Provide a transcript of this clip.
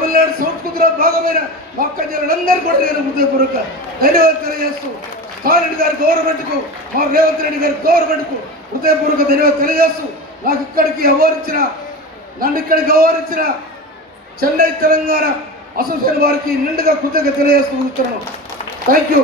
తమిళనాడు సంస్కృతిలో భాగమైన మా అక్క జిల్లాలందరూ కూడా నేను హృదయపూర్వక ధన్యవాదాలు తెలియజేస్తూ స్టాలిన్ రెడ్డి గారి గవర్నమెంట్కు మా రేవంత్ రెడ్డి గారి గవర్నమెంట్కు హృదయపూర్వక ధన్యవాదాలు తెలియజేస్తూ నన్ను ఇక్కడికి గౌరవించిన చెన్నై తెలంగాణ అసోసియేషన్ వారికి నిండుగా కృతజ్ఞత తెలియజేస్తూ థ్యాంక్ యూ.